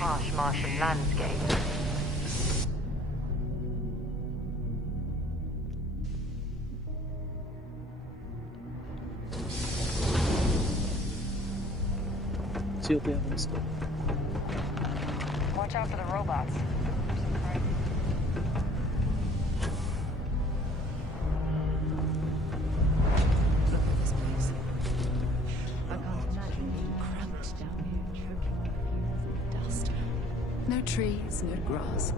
harsh Martian landscape. Watch out for the robots. Right. Look at this place. I can't imagine being cramped down here, choking on fumes and dust. No trees, no grass.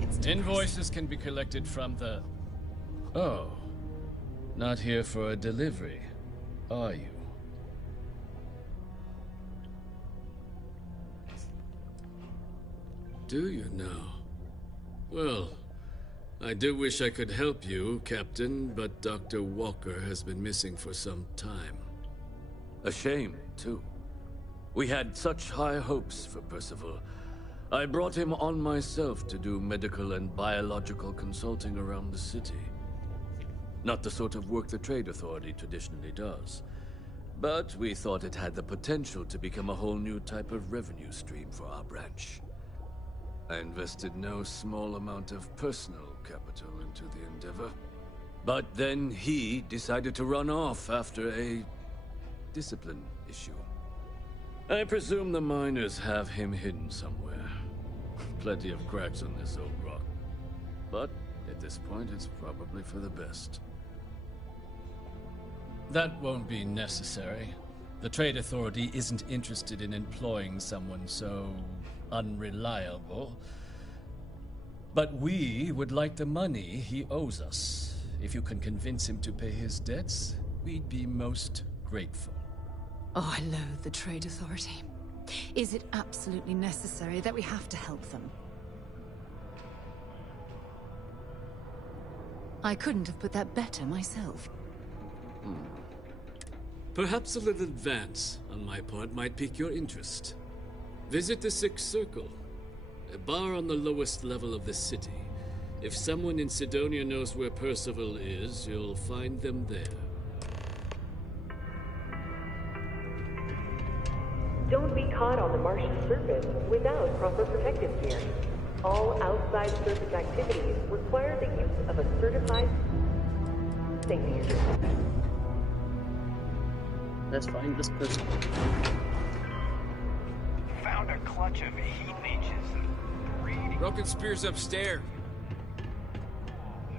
It's depressing. Invoices can be collected from the... Oh. Not here for a delivery, are you? Do you now? Well, I do wish I could help you, Captain, but Dr. Walker has been missing for some time. A shame, too. We had such high hopes for Percival. I brought him on myself to do medical and biological consulting around the city. Not the sort of work the Trade Authority traditionally does. But we thought it had the potential to become a whole new type of revenue stream for our branch. I invested no small amount of personal capital into the endeavor. But then he decided to run off after a discipline issue. I presume the miners have him hidden somewhere. Plenty of cracks on this old rock. But at this point, it's probably for the best. That won't be necessary. The Trade Authority isn't interested in employing someone so unreliable. But we would like the money he owes us. If you can convince him to pay his debts, we'd be most grateful. Oh, I loathe the Trade Authority. Is it absolutely necessary that we have to help them? I couldn't have put that better myself. Perhaps a little advance on my part might pique your interest. Visit the Sixth Circle, a bar on the lowest level of the city. If someone in Sidonia knows where Percival is, you'll find them there. Don't be caught on the Martian surface without proper protective gear. All outside surface activities require the use of a certified safety system. Let's find this person. Found a clutch of heat leeches. Broken spears upstairs.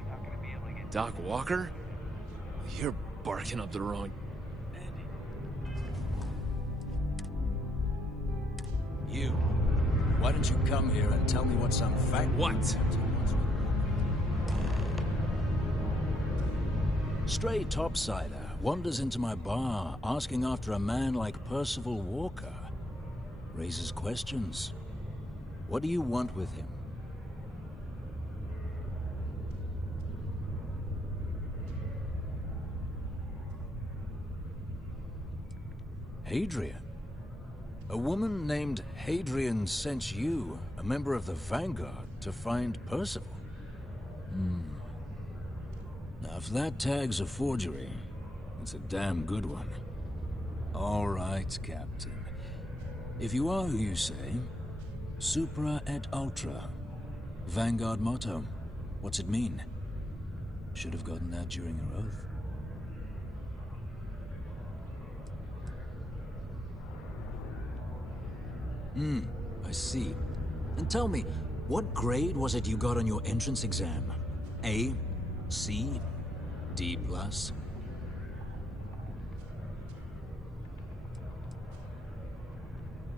Not gonna be able to get Doc Walker? You're barking up the wrong... You. Why don't you come here and tell me what some fact... What? Stray topsider wanders into my bar asking after a man like Percival Walker. Raises questions. What do you want with him? Hadrian? A woman named Hadrian sent you, a member of the Vanguard, to find Percival? Now, if that tag's a forgery, it's a damn good one. All right, Captain. If you are who you say, Supra et Ultra. Vanguard motto. What's it mean? Should have gotten that during your oath. I see. And tell me, what grade was it you got on your entrance exam? A? C? D+?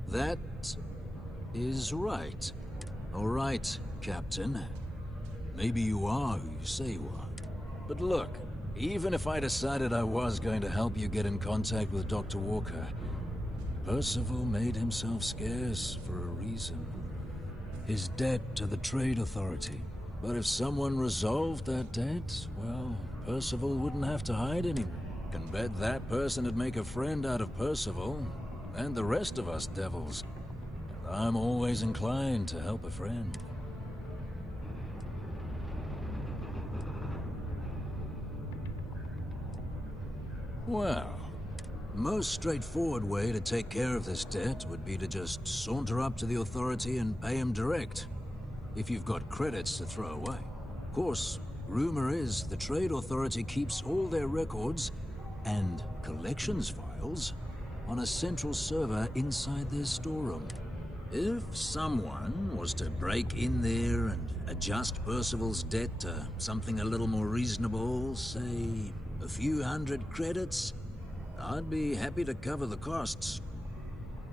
That is right. All right, Captain. Maybe you are who you say you are. But look, even if I decided I was going to help you get in contact with Dr. Walker, Percival made himself scarce for a reason. His debt to the Trade Authority. But if someone resolved that debt, well, Percival wouldn't have to hide anymore. Can bet that person would make a friend out of Percival, and the rest of us devils. And I'm always inclined to help a friend. Well, Most straightforward way to take care of this debt would be to just saunter up to the authority and pay him direct, if you've got credits to throw away. Of course, rumor is the Trade Authority keeps all their records and collections files on a central server inside their storeroom. If someone was to break in there and adjust Percival's debt to something a little more reasonable, say a few hundred credits, I'd be happy to cover the costs.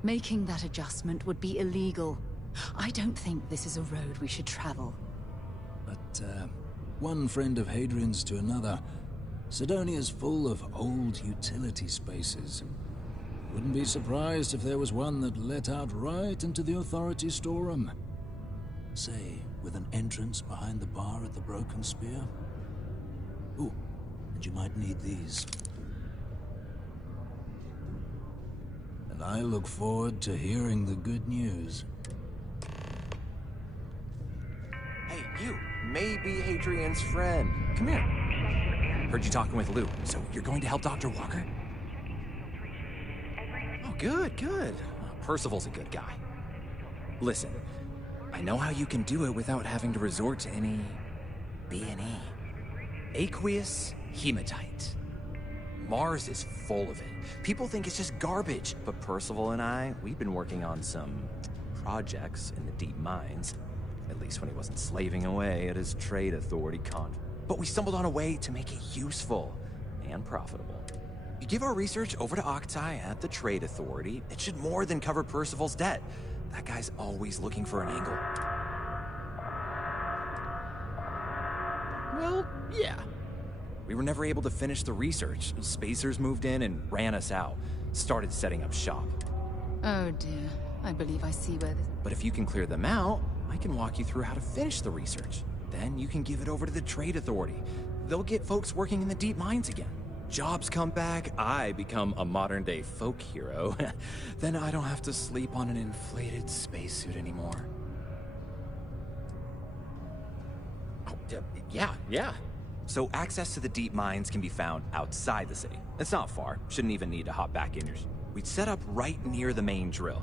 Making that adjustment would be illegal. I don't think this is a road we should travel. But, one friend of Hadrian's to another, Sidonia's full of old utility spaces. Wouldn't be surprised if there was one that let out right into the authority storeroom. Say, with an entrance behind the bar at the Broken Spear. Ooh, and you might need these. And I look forward to hearing the good news. Hey, you may be Hadrian's friend. Come here. Heard you talking with Lou, so you're going to help Dr. Walker? Oh, good, good. Percival's a good guy. Listen, I know how you can do it without having to resort to any B&E. Aqueous hematite. Mars is full of it. People think it's just garbage, but Percival and I, we've been working on some projects in the deep mines. At least when he wasn't slaving away at his Trade Authority con. But we stumbled on a way to make it useful and profitable. You give our research over to Octai at the Trade Authority, it should more than cover Percival's debt. That guy's always looking for an angle. Well, yeah. We were never able to finish the research. Spacers moved in and ran us out. Started setting up shop. Oh dear, I believe I see where this... But if you can clear them out, I can walk you through how to finish the research. Then you can give it over to the Trade Authority. They'll get folks working in the deep mines again. Jobs come back, I become a modern-day folk hero. Then I don't have to sleep on an inflated spacesuit anymore. Oh, yeah. So access to the deep mines can be found outside the city. It's not far, shouldn't even need to hop back in yours. We'd set up right near the main drill.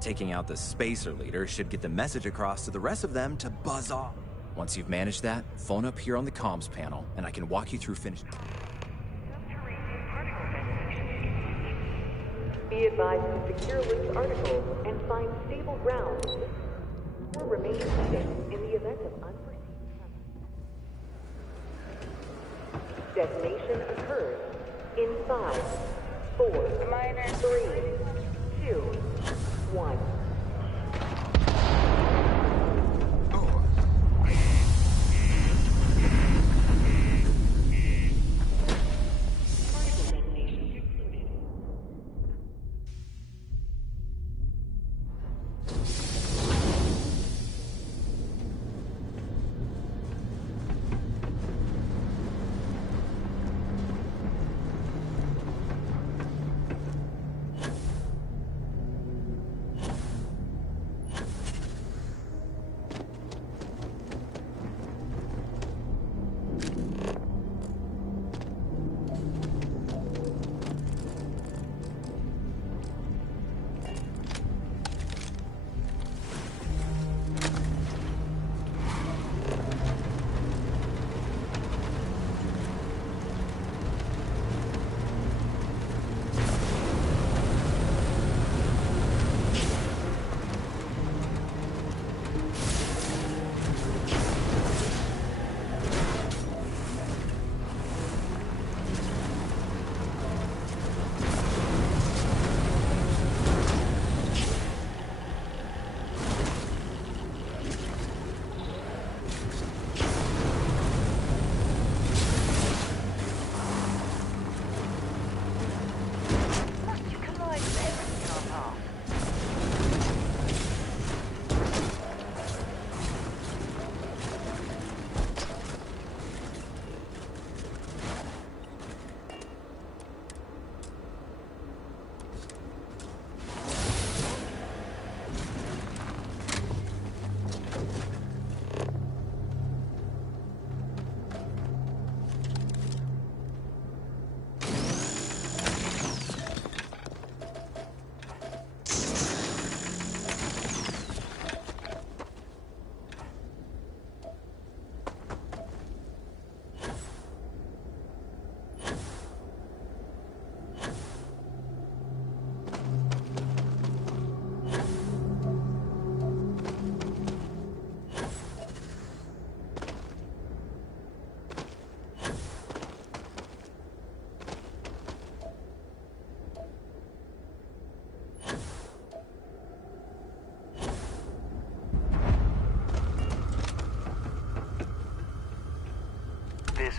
Taking out the spacer leader should get the message across to the rest of them to buzz off. Once you've managed that, phone up here on the comms panel, and I can walk you through finish. Be advised to secure loose articles and find stable ground or remain hidden in the event of unforeseen travel. Detonation occurs in 5, 4, 3, 2, 1.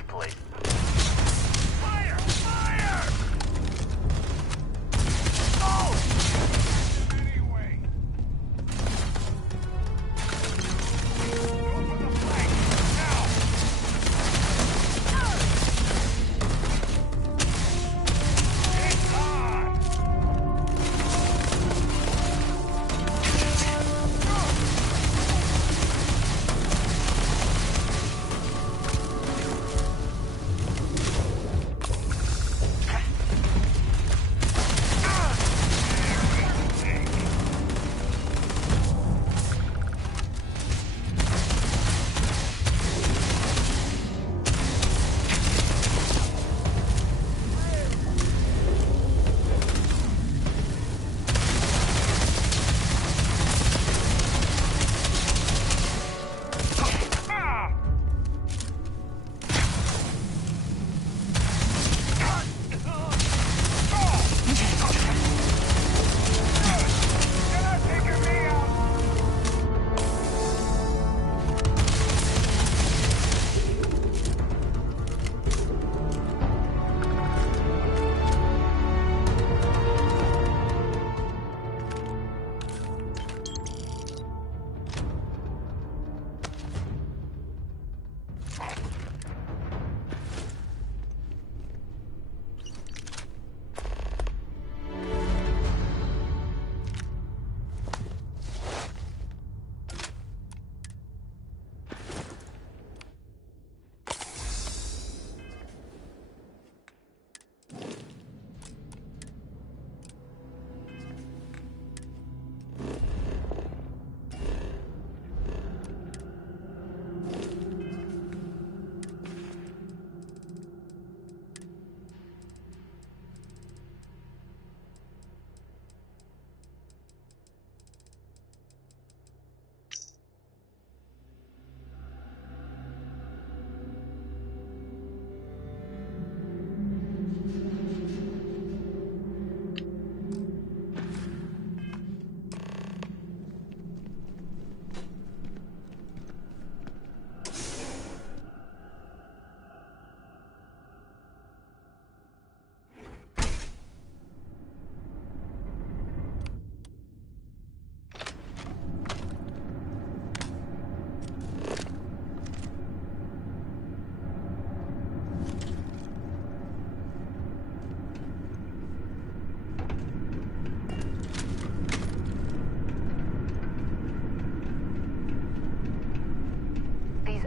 place.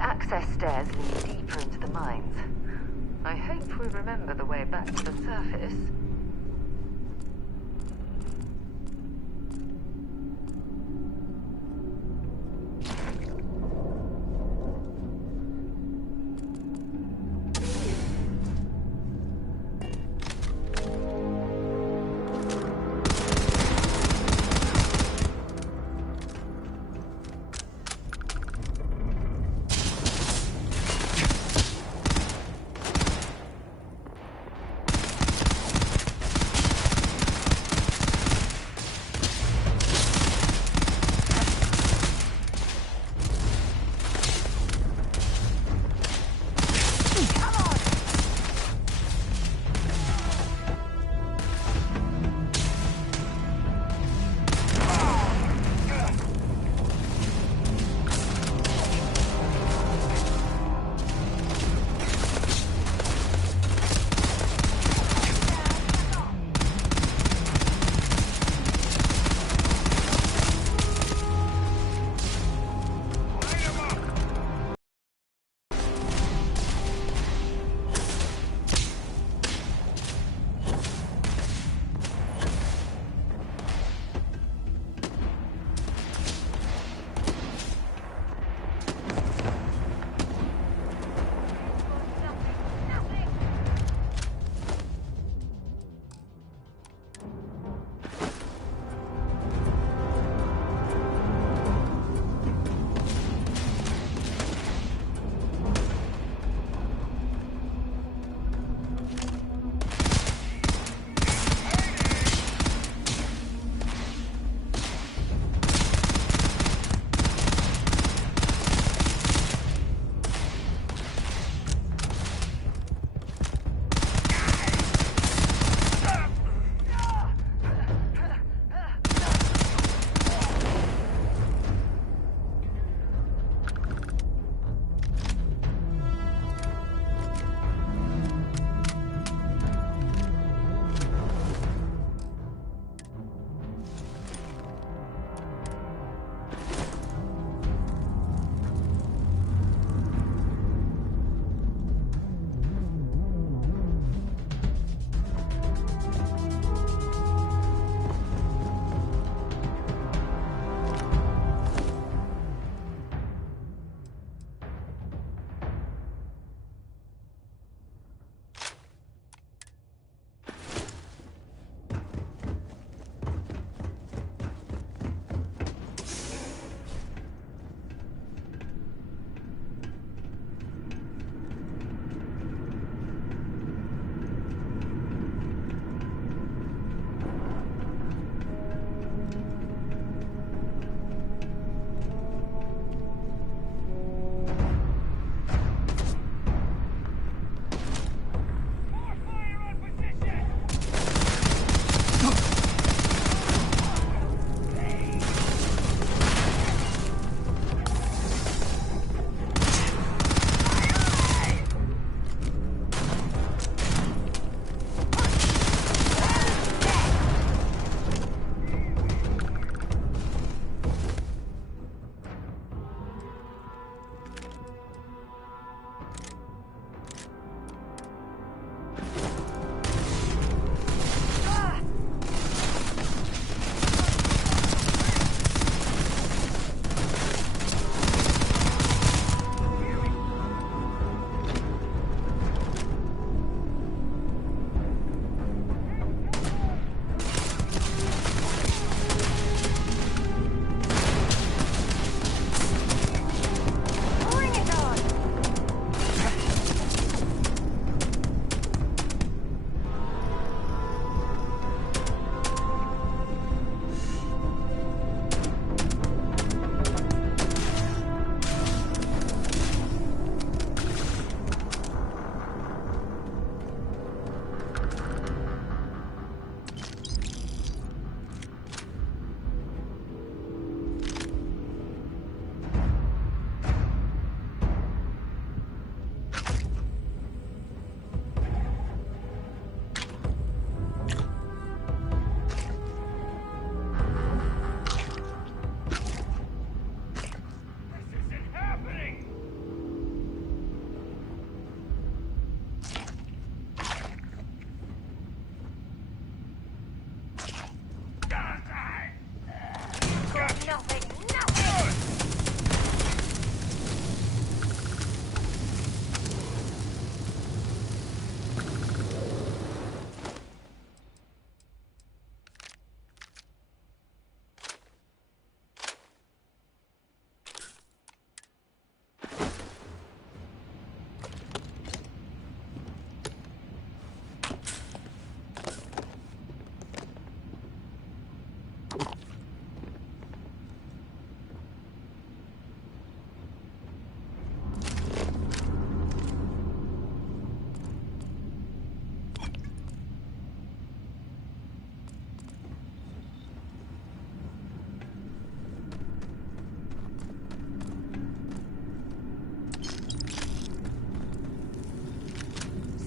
Access stairs lead deeper into the mines. I hope we remember the way back to the surface.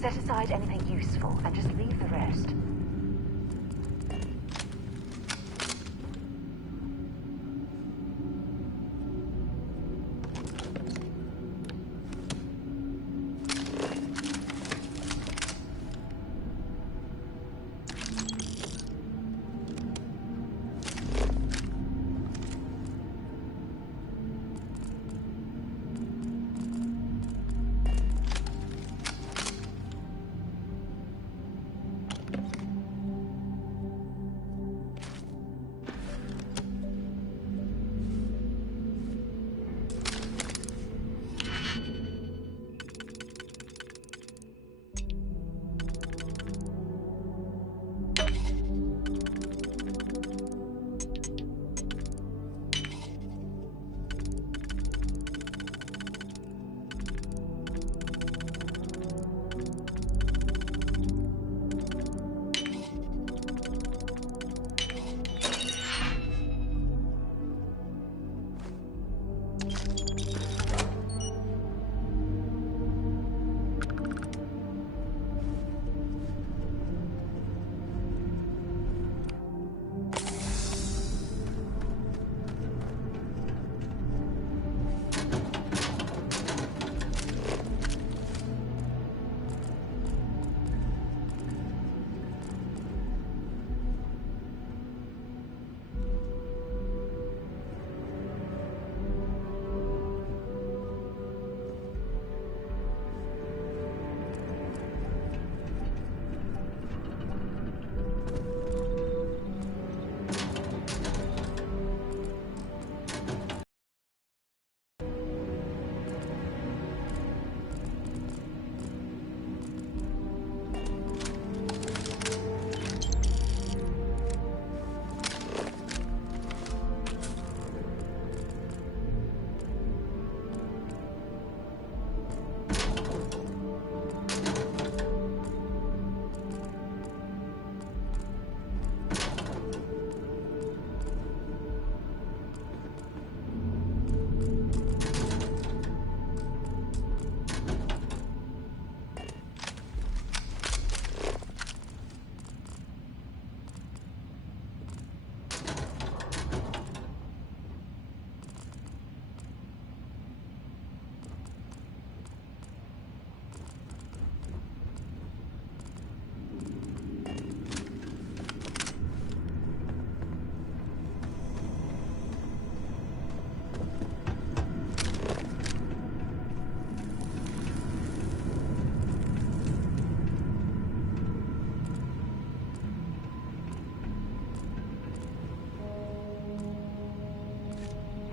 Set aside anything useful and just leave the rest.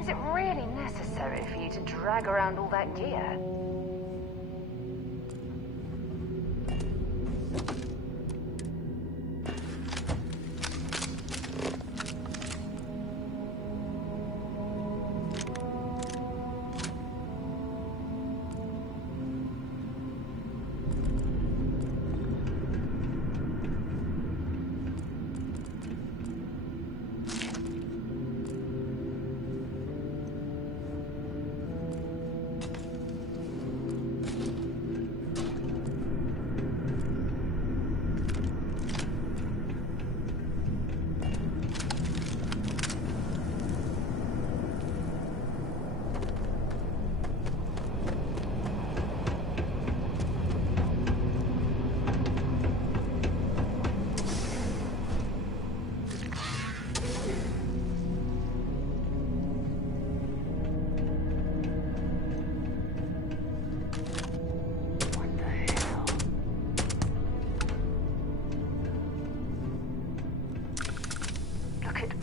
Is it really necessary for you to drag around all that gear?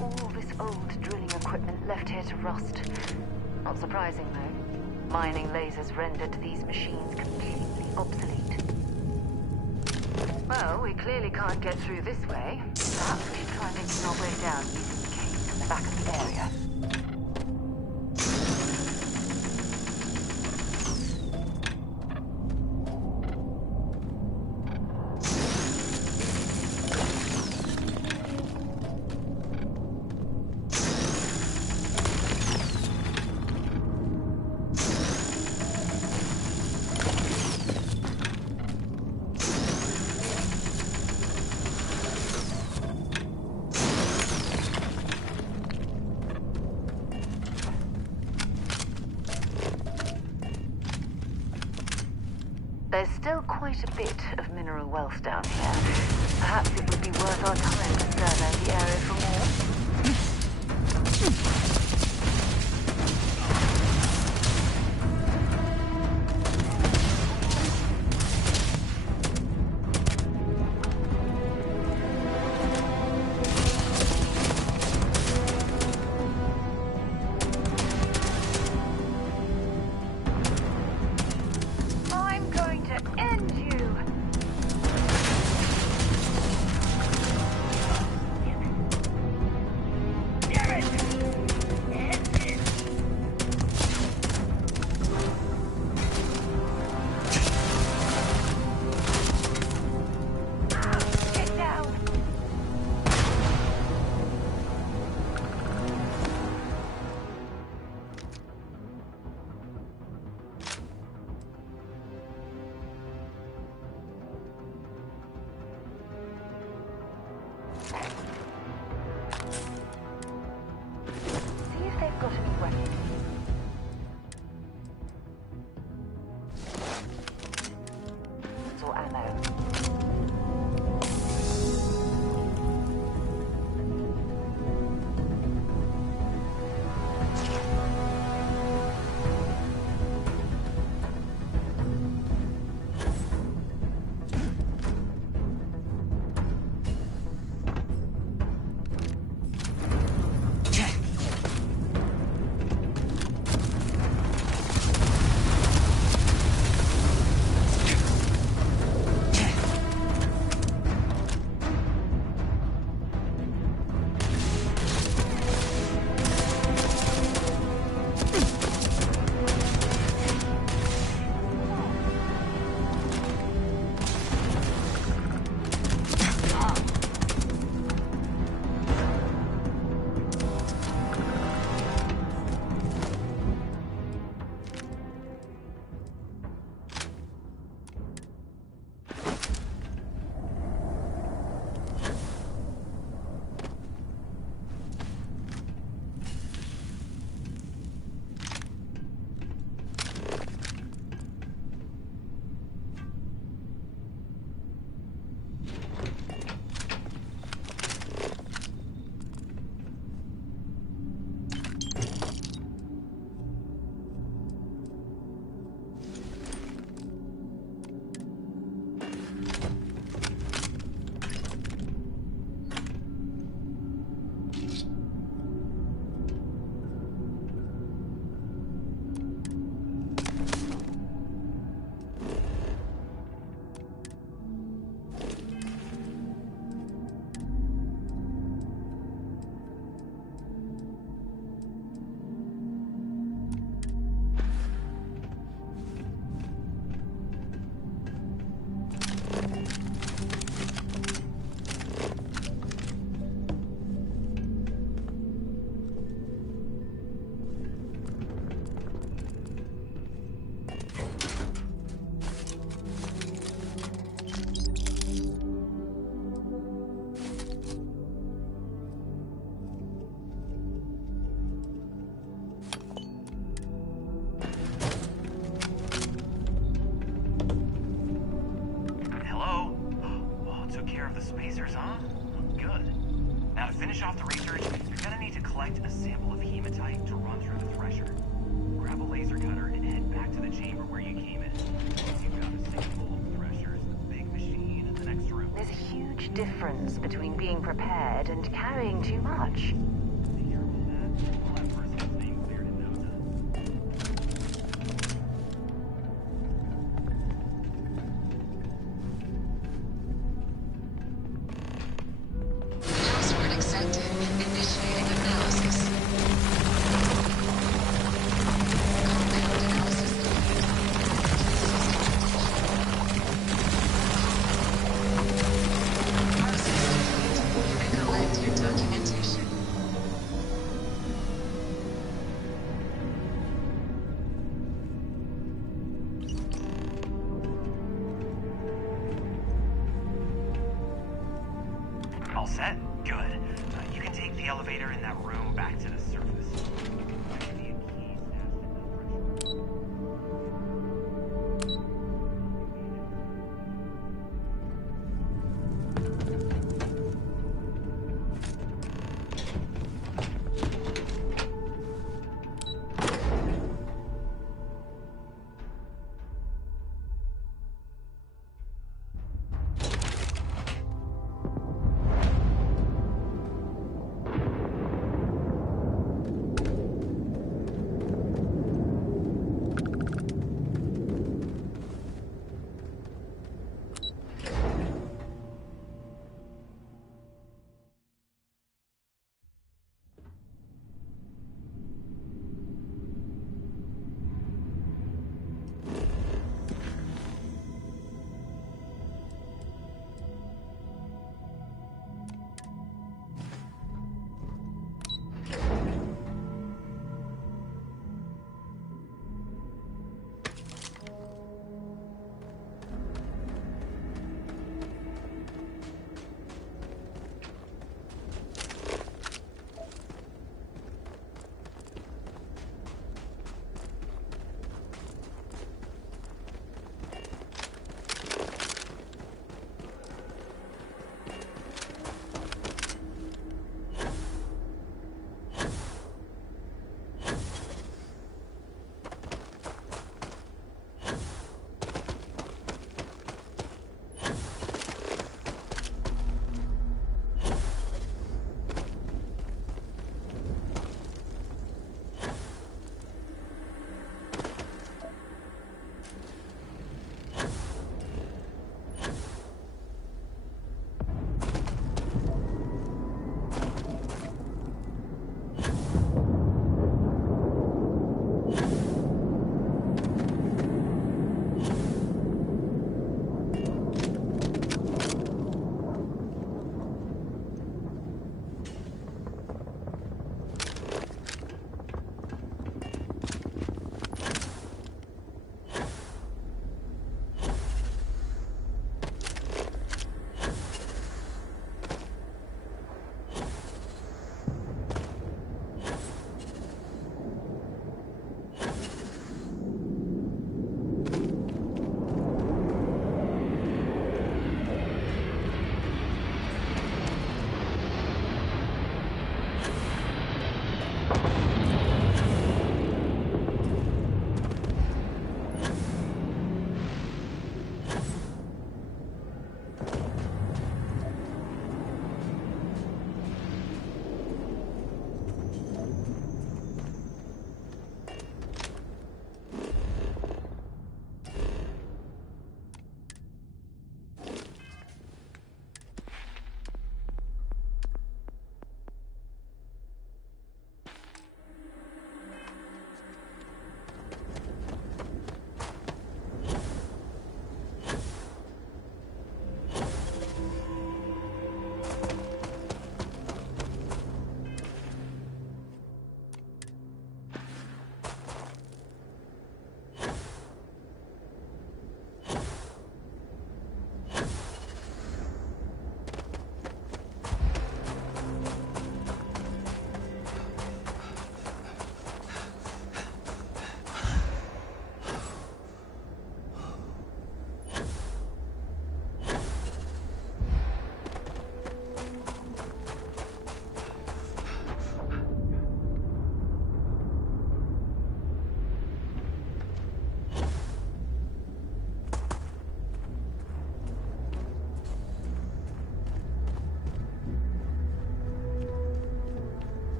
All this old drilling equipment left here to rust. Not surprising, though. Mining lasers rendered these machines completely obsolete. Well, we clearly can't get through this way. Perhaps we should try making our way down using the caves in the back of the area. There's still quite a bit of mineral wealth down here. Perhaps it would be worth our time to survey the area for more. finish off the research, you're gonna need to collect a sample of hematite to run through the thresher. Grab a laser cutter and head back to the chamber where you came in. You've got a sample of the threshers, the big machine in the next room. There's a huge difference between being prepared and carrying too much. To hear all that, we'll have Percival's name cleared in no time. Password accepted. Initiating analysis. Compound analysis complete. Process complete. Collect your documentation. All set? Good. You can take the elevator in that room back to the surface. There should be a key stashed in the threshold.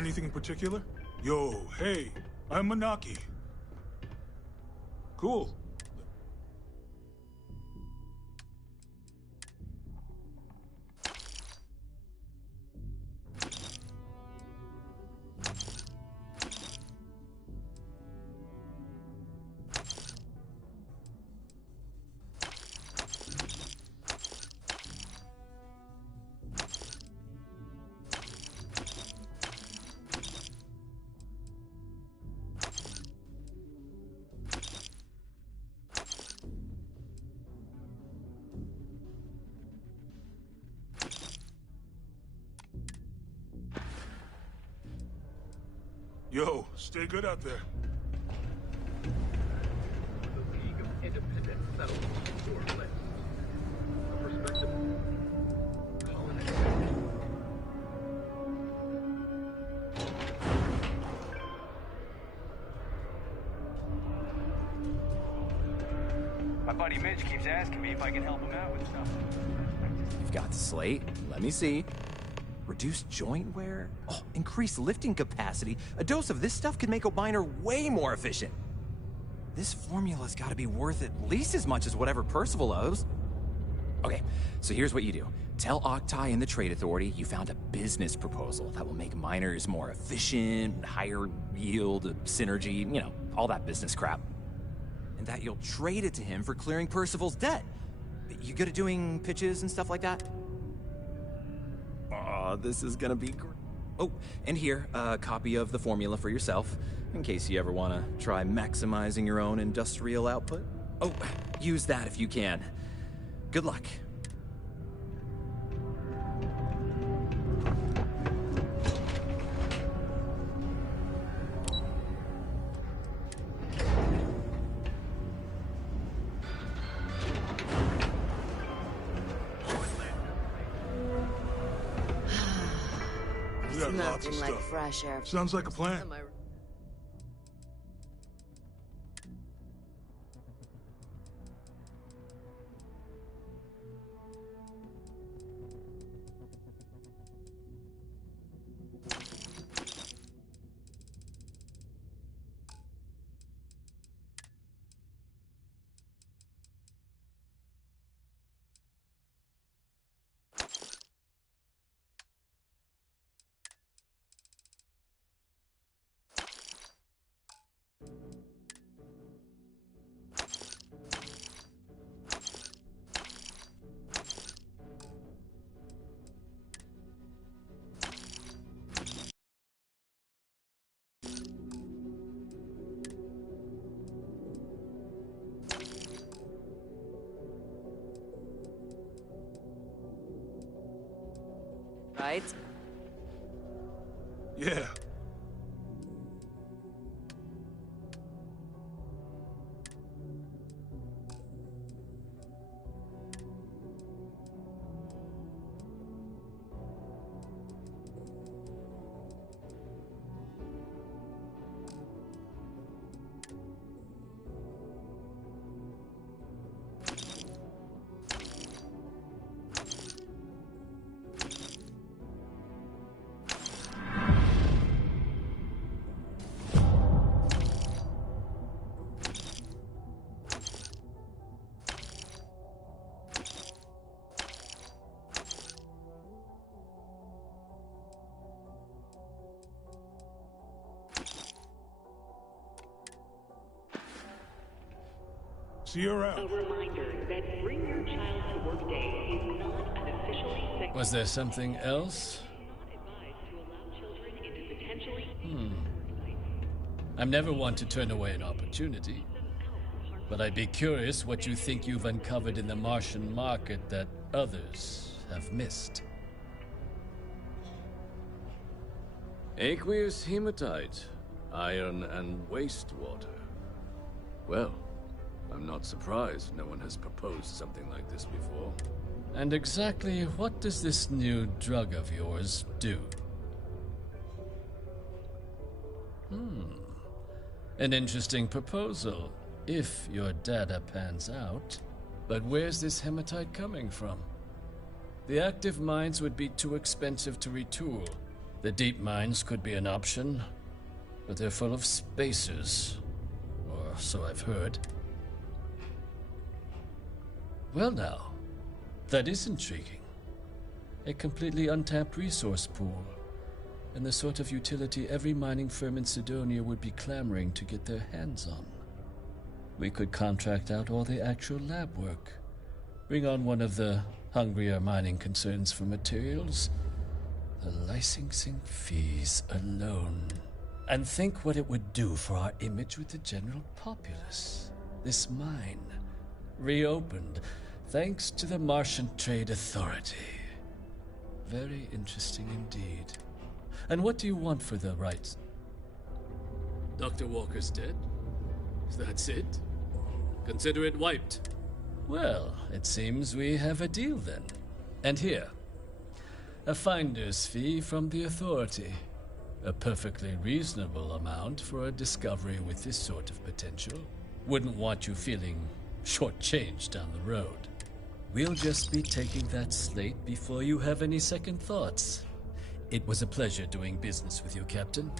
anything in particular? Yo, hey, I'm Manaki. Cool. Yo, stay good out there. The League of Independent Settlements, or LIST. A prospective colonist. My buddy Mitch keeps asking me if I can help him out with stuff. You've got the slate. Let me see. Reduced joint wear? Oh, increased lifting capacity. A dose of this stuff could make a miner way more efficient. This formula's gotta be worth at least as much as whatever Percival owes. Okay, so here's what you do. Tell Octai and the Trade Authority you found a business proposal that will make miners more efficient, higher yield, synergy, you know, all that business crap. And that you'll trade it to him for clearing Percival's debt. You good at doing pitches and stuff like that? Oh, this is gonna be great. Oh, and here, a copy of the formula for yourself, in case you ever want to try maximizing your own industrial output. Oh, use that if you can. Good luck. We got lots of Nothing like stuff. fresh air. Sounds like a plan. Am I- Right? Yeah. See you around. A reminder that Bring Your Child to Work Day is not an officially sexual... Was there something else? not advised to allow children into potentially... I'm never one to turn away an opportunity. But I'd be curious what you think you've uncovered in the Martian market that others have missed. Aqueous hematite, iron and wastewater. Well, I'm not surprised no one has proposed something like this before. And exactly what does this new drug of yours do? An interesting proposal, if your data pans out. But where's this hematite coming from? The active mines would be too expensive to retool, The deep mines could be an option, but they're full of spacers. Or so I've heard. Well now, that is intriguing. A completely untapped resource pool, and the sort of utility every mining firm in Sidonia would be clamoring to get their hands on. We could contract out all the actual lab work, bring on one of the hungrier mining concerns for materials, the licensing fees alone. And think what it would do for our image with the general populace. This mine, reopened thanks to the Martian Trade Authority. Very interesting indeed. And what do you want for the rights? Dr. Walker's dead? That's it? Consider it wiped. Well, it seems we have a deal then. And here, a finder's fee from the Authority. A perfectly reasonable amount for a discovery with this sort of potential. Wouldn't want you feeling shortchanged down the road. We'll just be taking that slate before you have any second thoughts. It was a pleasure doing business with you, Captain.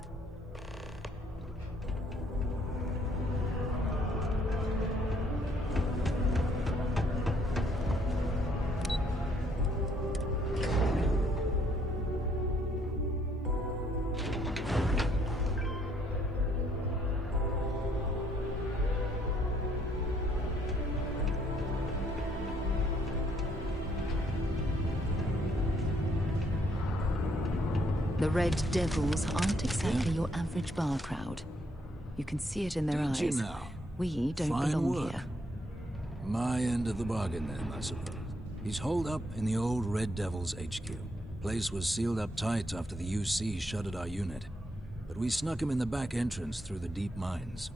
The Red Devils aren't exactly your average bar crowd. You can see it in their Don't you eyes. know? We don't Fine belong work. here. My end of the bargain then, I suppose. He's holed up in the old Red Devils HQ. Place was sealed up tight after the UC shuttered our unit. But we snuck him in the back entrance through the deep mines.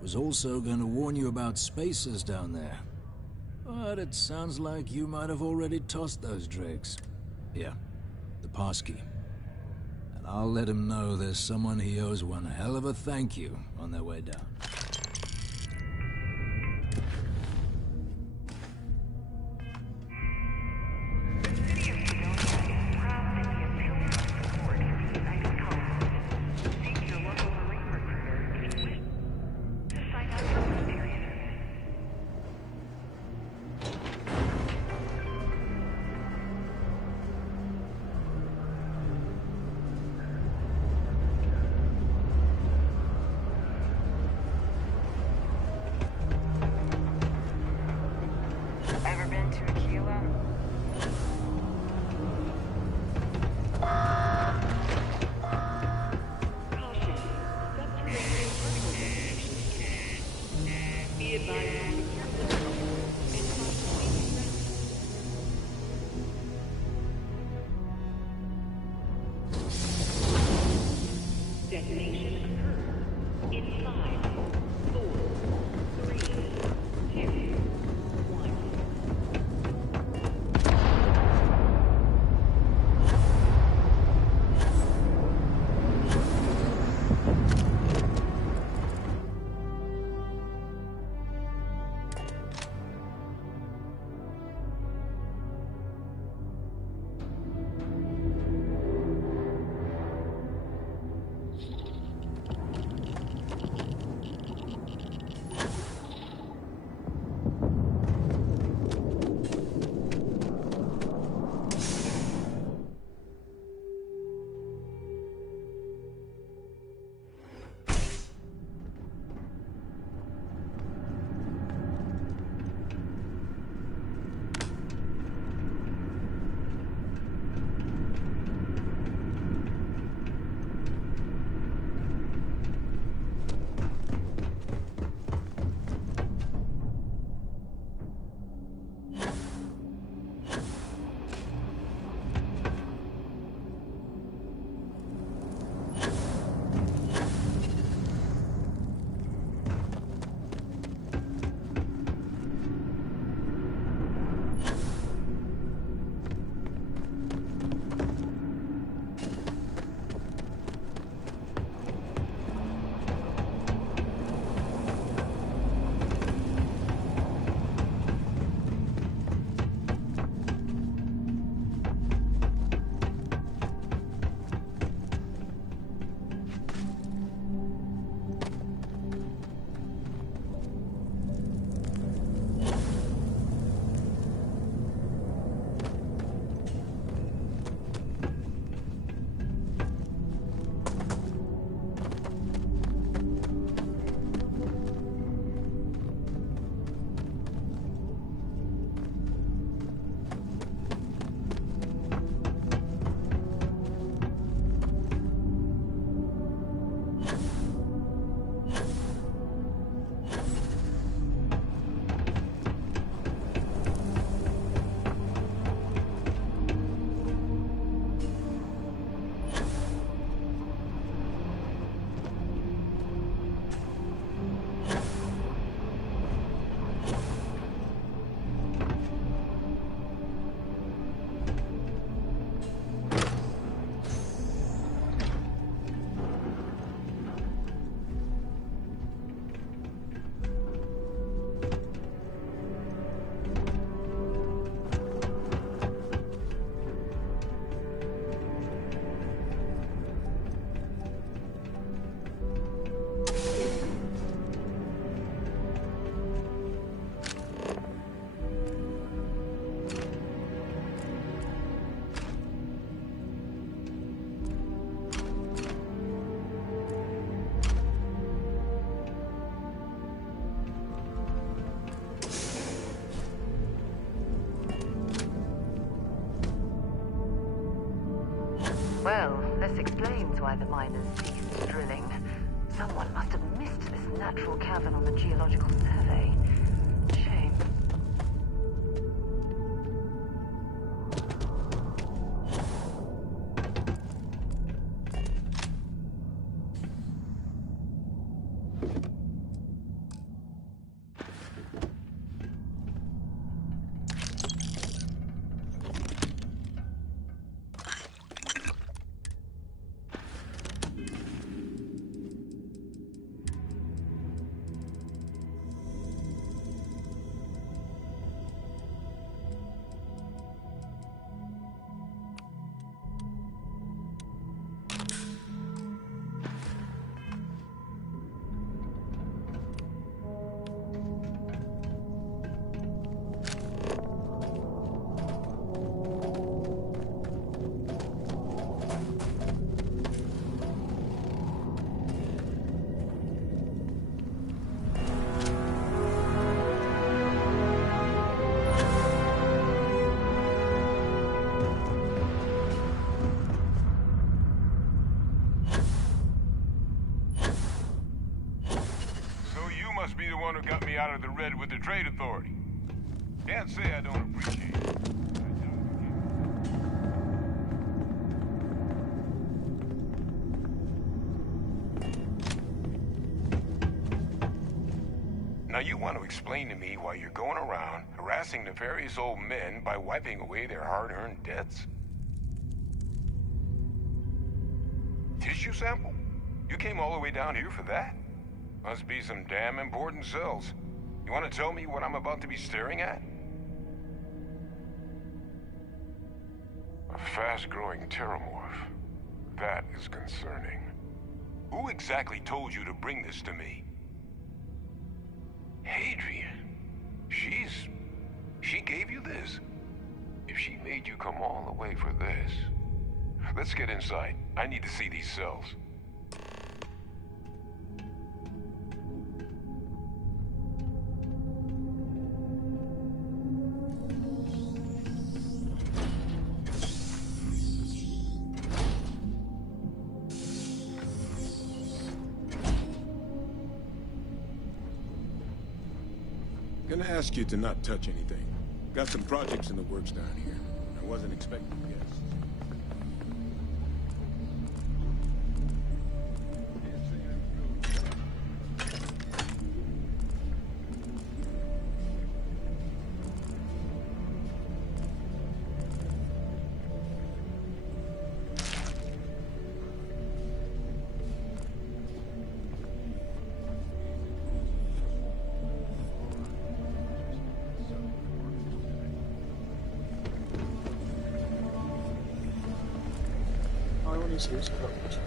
Was also going to warn you about spacers down there. But it sounds like you might have already tossed those dregs. Yeah, the passkey. And I'll let him know there's someone he owes one hell of a thank you on their way down. Ever been to Aquila? Caution. Subterranean particle detonation. Be advised to secure the tunnel and possibly detonation occurs in 5, 4, 3, 2, 1. Well, this explains why the miners ceased drilling. Someone must have missed this natural cavern on the geological survey. Shame. Be the one who got me out of the red with the trade authority. Can't say I don't appreciate it. Now you want to explain to me why you're going around harassing nefarious old men by wiping away their hard-earned debts? Tissue sample? You came all the way down here for that? Must be some damn important cells. You want to tell me what I'm about to be staring at? A fast-growing terramorph. That is concerning. Who exactly told you to bring this to me? Hadrian. She gave you this? If she made you come all the way for this... Let's get inside. I need to see these cells. Gonna ask you to not touch anything. Got some projects in the works down here. I wasn't expecting guests. Seems covered.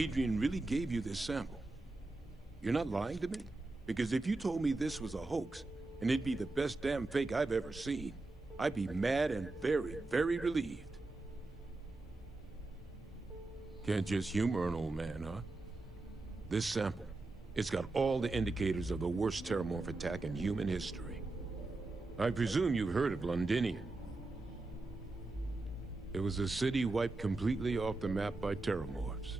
Adrian really gave you this sample. You're not lying to me? Because if you told me this was a hoax, and it'd be the best damn fake I've ever seen, I'd be mad and very, very relieved. Can't just humor an old man, huh? This sample, it's got all the indicators of the worst terramorph attack in human history. I presume you've heard of Londinium. It was a city wiped completely off the map by terramorphs.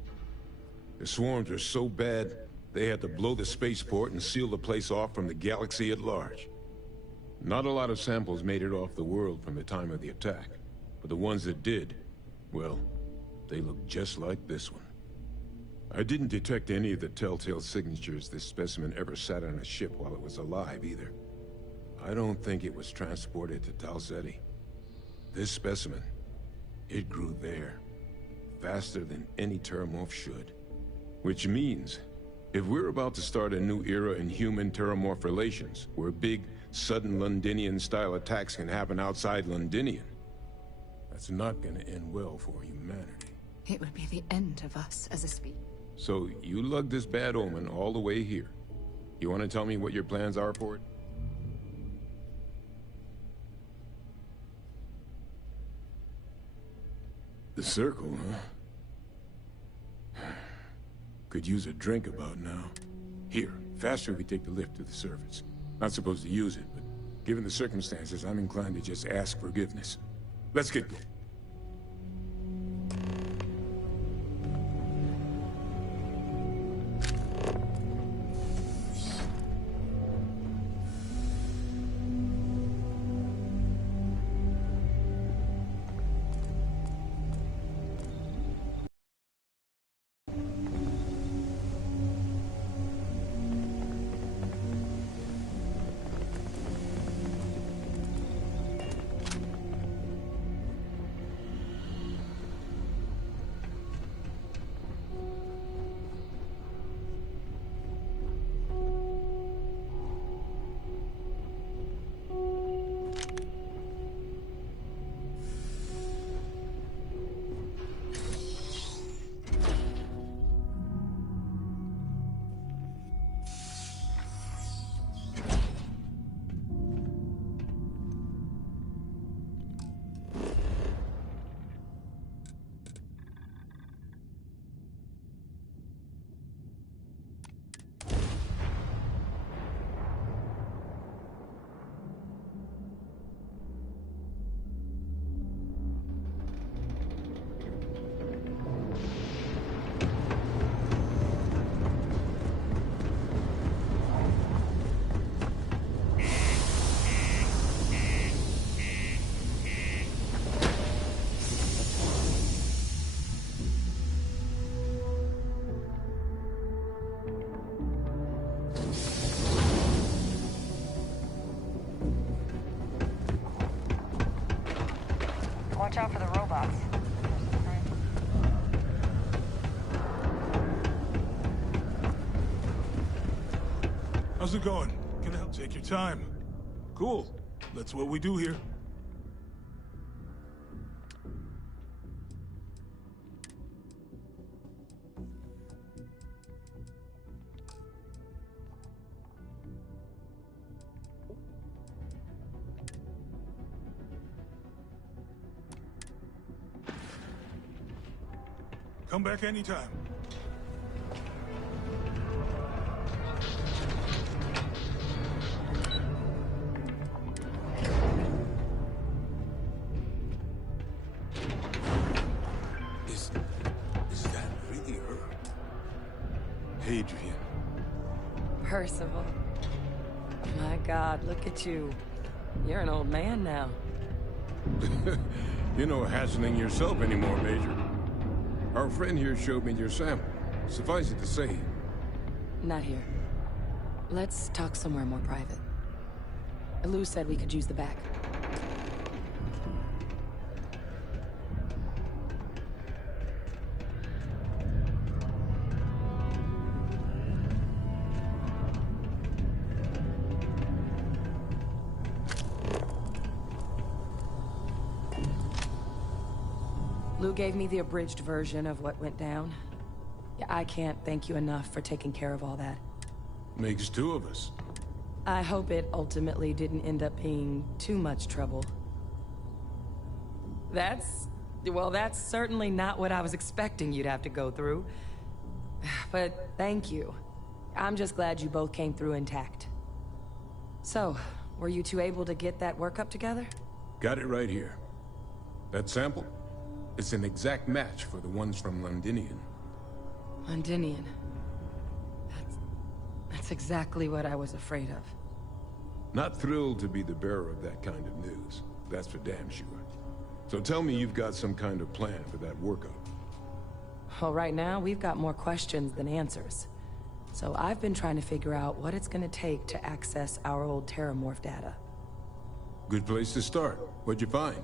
The swarms were so bad, they had to blow the spaceport and seal the place off from the galaxy at large. Not a lot of samples made it off the world from the time of the attack, but the ones that did, well, they look just like this one. I didn't detect any of the telltale signatures this specimen ever sat on a ship while it was alive, either. I don't think it was transported to Tal Ceti. This specimen, it grew there, faster than any terramorph should. Which means, if we're about to start a new era in human-terramorph relations, where big, sudden Londinian-style attacks can happen outside Londinian, that's not gonna end well for humanity. It would be the end of us as a species. So, you lugged this bad omen all the way here. You want to tell me what your plans are for it? The circle, huh? Could use a drink about now. Here, faster we take the lift to the surface. Not supposed to use it, but given the circumstances, I'm inclined to just ask forgiveness. Let's get going. Watch out for the robots. How's it going? Can I help? Take your time. Cool. That's what we do here. Come back anytime. Is that really her? Adrian. Percival. My God, look at you. You're an old man now. You're no hassling yourself anymore, Major. Our friend here showed me your sample. Suffice it to say... Not here. Let's talk somewhere more private. Lou said we could use the back. Lou gave me the abridged version of what went down. I can't thank you enough for taking care of all that. Makes two of us. I hope it ultimately didn't end up being too much trouble. Well, that's certainly not what I was expecting you'd have to go through. But thank you. I'm just glad you both came through intact. So, were you two able to get that workup together? Got it right here. That sample? It's an exact match for the ones from Londinian. Londinian. That's exactly what I was afraid of. Not thrilled to be the bearer of that kind of news. That's for damn sure. So tell me you've got some kind of plan for that workup. Well, right now, we've got more questions than answers. So I've been trying to figure out what it's gonna take to access our old Terramorph data. Good place to start. What'd you find?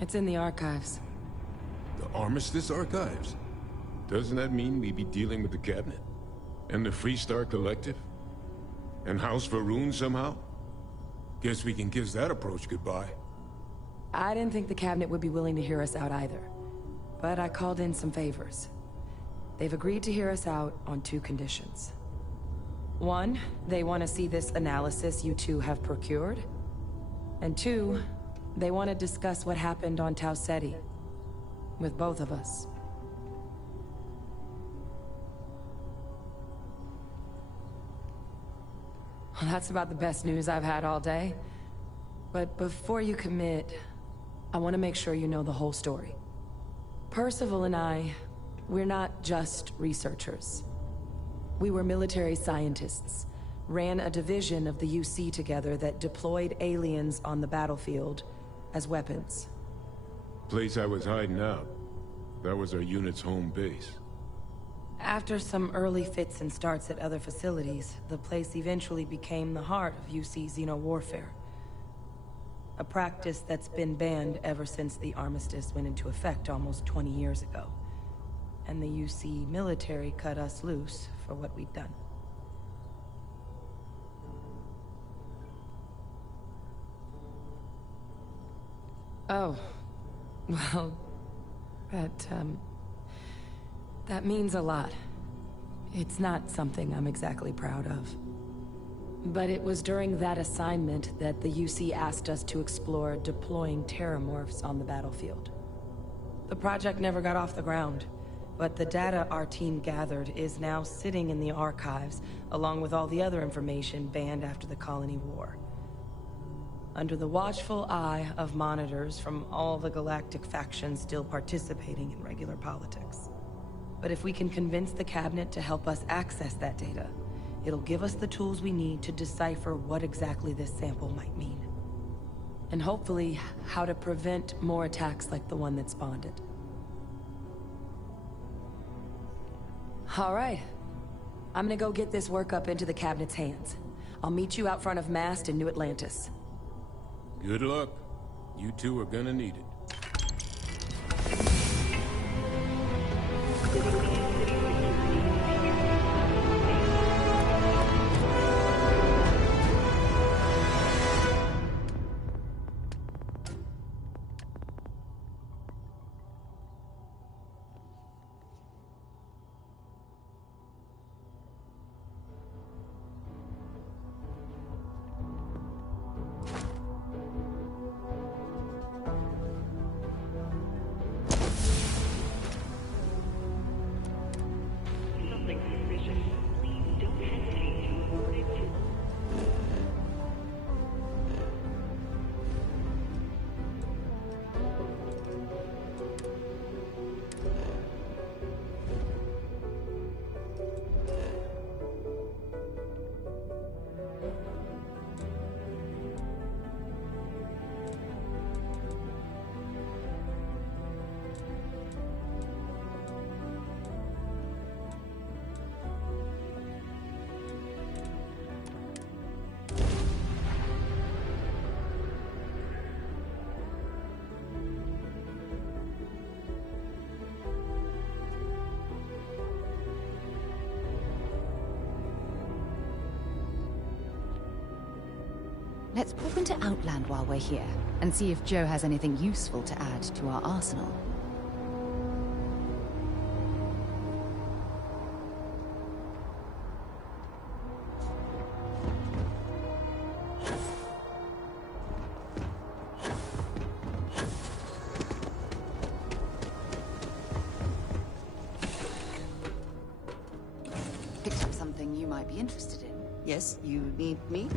It's in the archives. The Armistice Archives? Doesn't that mean we'd be dealing with the Cabinet? And the Freestar Collective? And House Varun somehow? Guess we can kiss that approach goodbye. I didn't think the Cabinet would be willing to hear us out either. But I called in some favors. They've agreed to hear us out on two conditions. One, they want to see this analysis you two have procured. And two, they want to discuss what happened on Tau Ceti. With both of us. Well, that's about the best news I've had all day. But before you commit, I want to make sure you know the whole story. Percival and I, we're not just researchers. We were military scientists, ran a division of the UC together that deployed aliens on the battlefield as weapons. Place I was hiding out. That was our unit's home base. After some early fits and starts at other facilities, the place eventually became the heart of UC xeno-warfare. A practice that's been banned ever since the armistice went into effect almost 20 years ago. And the UC military cut us loose for what we'd done. Oh. Well, that means a lot. It's not something I'm exactly proud of. But it was during that assignment that the UC asked us to explore deploying Terramorphs on the battlefield. The project never got off the ground, but the data our team gathered is now sitting in the archives, along with all the other information banned after the Colony War. Under the watchful eye of monitors from all the galactic factions still participating in regular politics. But if we can convince the Cabinet to help us access that data, it'll give us the tools we need to decipher what exactly this sample might mean. And hopefully, how to prevent more attacks like the one that spawned it. All right. I'm gonna go get this work up into the Cabinet's hands. I'll meet you out front of Mast in New Atlantis. Good luck. You two are gonna need it. Let's pop into Outland while we're here, and see if Joe has anything useful to add to our arsenal. might be interested in. Yes, you need me?